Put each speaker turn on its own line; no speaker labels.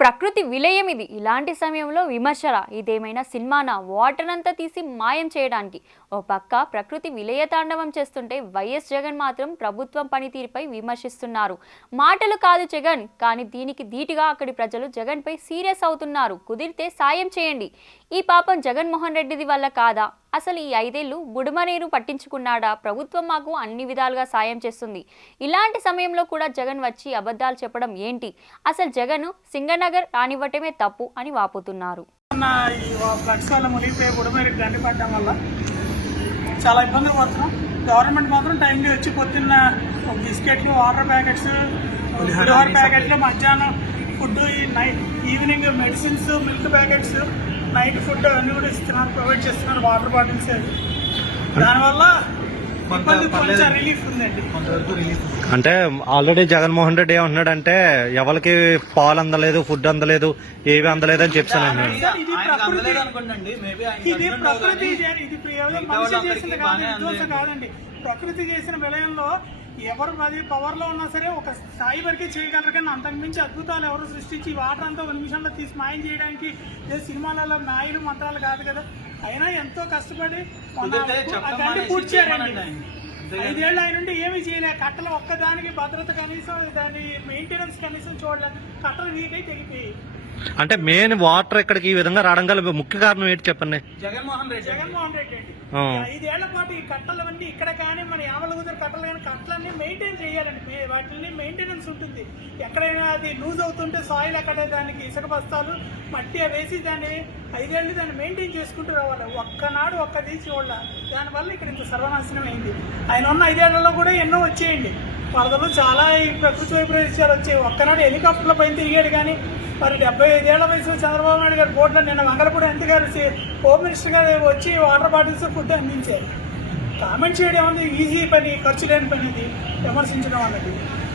ప్రకృతి విలయం ఇది. ఇలాంటి సమయంలో విమర్శల ఇదేమైనా సినిమానా? వాటర్ అంతా తీసి మాయం చేయడానికి ఓ పక్క ప్రకృతి విలయ తాండవం చేస్తుంటే వైఎస్ జగన్ మాత్రం ప్రభుత్వం పనితీరుపై విమర్శిస్తున్నారు. మాటలు కాదు జగన్ కానీ దీనికి ధీటుగా అక్కడి ప్రజలు జగన్పై సీరియస్ అవుతున్నారు. కుదిరితే సాయం చేయండి. ఈ పాపం జగన్మోహన్ రెడ్డిది వల్ల కాదా? అసలు ఈ ఐదేళ్ళు బుడమనీరు పట్టించుకున్నాడా? ప్రభుత్వం మాకు అన్ని విధాలుగా సాయం చేస్తుంది. ఇలాంటి సమయంలో కూడా జగన్ వచ్చి అబద్ధాలు చెప్పడం ఏంటి? అసలు జగన్ సింగనగర్ రానివ్వటమే తప్పు అని వాపోతున్నారు.
చాలా ఇబ్బందులు పడుతున్నాం. గవర్నమెంట్ మాత్రం టైంలీ వచ్చి పొద్దున్న బిస్కెట్లు వాటర్ ప్యాకెట్స్ పులిహోర ప్యాకెట్లు మధ్యాహ్నం ఫుడ్ ఈ night evening medicines milk packets night food అన్ని కూడా ఇస్తున్నారు ప్రొవైడ్ చేస్తున్నారు వాటర్ బాటిల్స్ దానివల్ల
అంటే ఆల్రెడీ జగన్మోహన్ రెడ్డి ఏమంటున్నాడంటే ఎవరికి పాలు అందలేదు ఫుడ్ అందలేదు ఏవి అందలేదు అని చెప్తాను
ఇది ప్రకృతి
అనుకోండి మేబీ
ఇది ప్రకృతి చే- ఇది కేవలం మనిషి చేసింది కాదు విధ్వంసం కాదండి. ప్రకృతి చేసిన విలయంలో ఎవరు అది పవర్లో ఉన్నా సరే ఒక స్థాయి వరకే చేయగలరు కానీ అంతకుమించి అద్భుతాలు ఎవరు సృష్టించి వాటర్ అంతా ఒక నిమిషంలో తీసి మాయం చేయడానికి ఏ సినిమాలలో మాయలు మంత్రాలు కాదు కదా. అయినా ఎంతో కష్టపడి పూర్తి. ఐదేళ్ళు ఆయన నుండి ఏమీ చేయలే. కట్టలు ఒక్కదానికి భద్రత కనీసం దాని మెయింటెనెన్స్ కనీసం చూడలే కట్టలు వీకై తెగిపోయి
అంటే మెయిన్ వాటర్ ఇక్కడికి ఈ విధంగా రావడం గల ముఖ్య కారణం ఏంటి చెప్పండి?
జగన్మోహన్ రెడ్డి
జగన్మోహన్ రెడ్డి అండి. ఐదేళ్ళ పాటు ఈ కట్టలవన్నీ ఇక్కడ కానీ మన యామల కట్లన్నీ మెయింటైన్ చేయాలండి. మే- వాటిని మెయింటెనెన్స్ ఉంటుంది. ఎక్కడైనా అది లూజ్ అవుతుంటే సాయిల్ అక్కడ దానికి ఇసుక బస్తాలు మట్టి వేసి దాన్ని ఐదేళ్ళు దాన్ని మెయింటైన్ చేసుకుంటూ రావాలి. ఒక్కనాడు ఒక్క తీసి వాళ్ళ. దానివల్ల ఇక్కడ ఇంత సర్వనాశనం అయింది. ఆయన ఉన్న ఐదేళ్ళలో కూడా ఎన్నో వచ్చేయండి. వరదలు చాలా ఈ ప్రకృతి వైపరీత్యాలు వచ్చాయి. ఒక్కనాడు హెలికాప్టర్ల పైన తిరిగాడు కానీ మరి డెబ్బై ఐదేళ్ళ వయసులో చంద్రబాబు నాయుడు గారి బోర్డులో నిన్న మంగళపూడి ఎంత గారు హోమ్ మినిస్టర్ గారు వచ్చి వాటర్ బాటిల్స్ ఫుడ్ అందించారు. కామెంట్ చేయడం అనేది ఈజీ పని ఖర్చు లేని పని ఇది. విమర్శించడం అన్నది.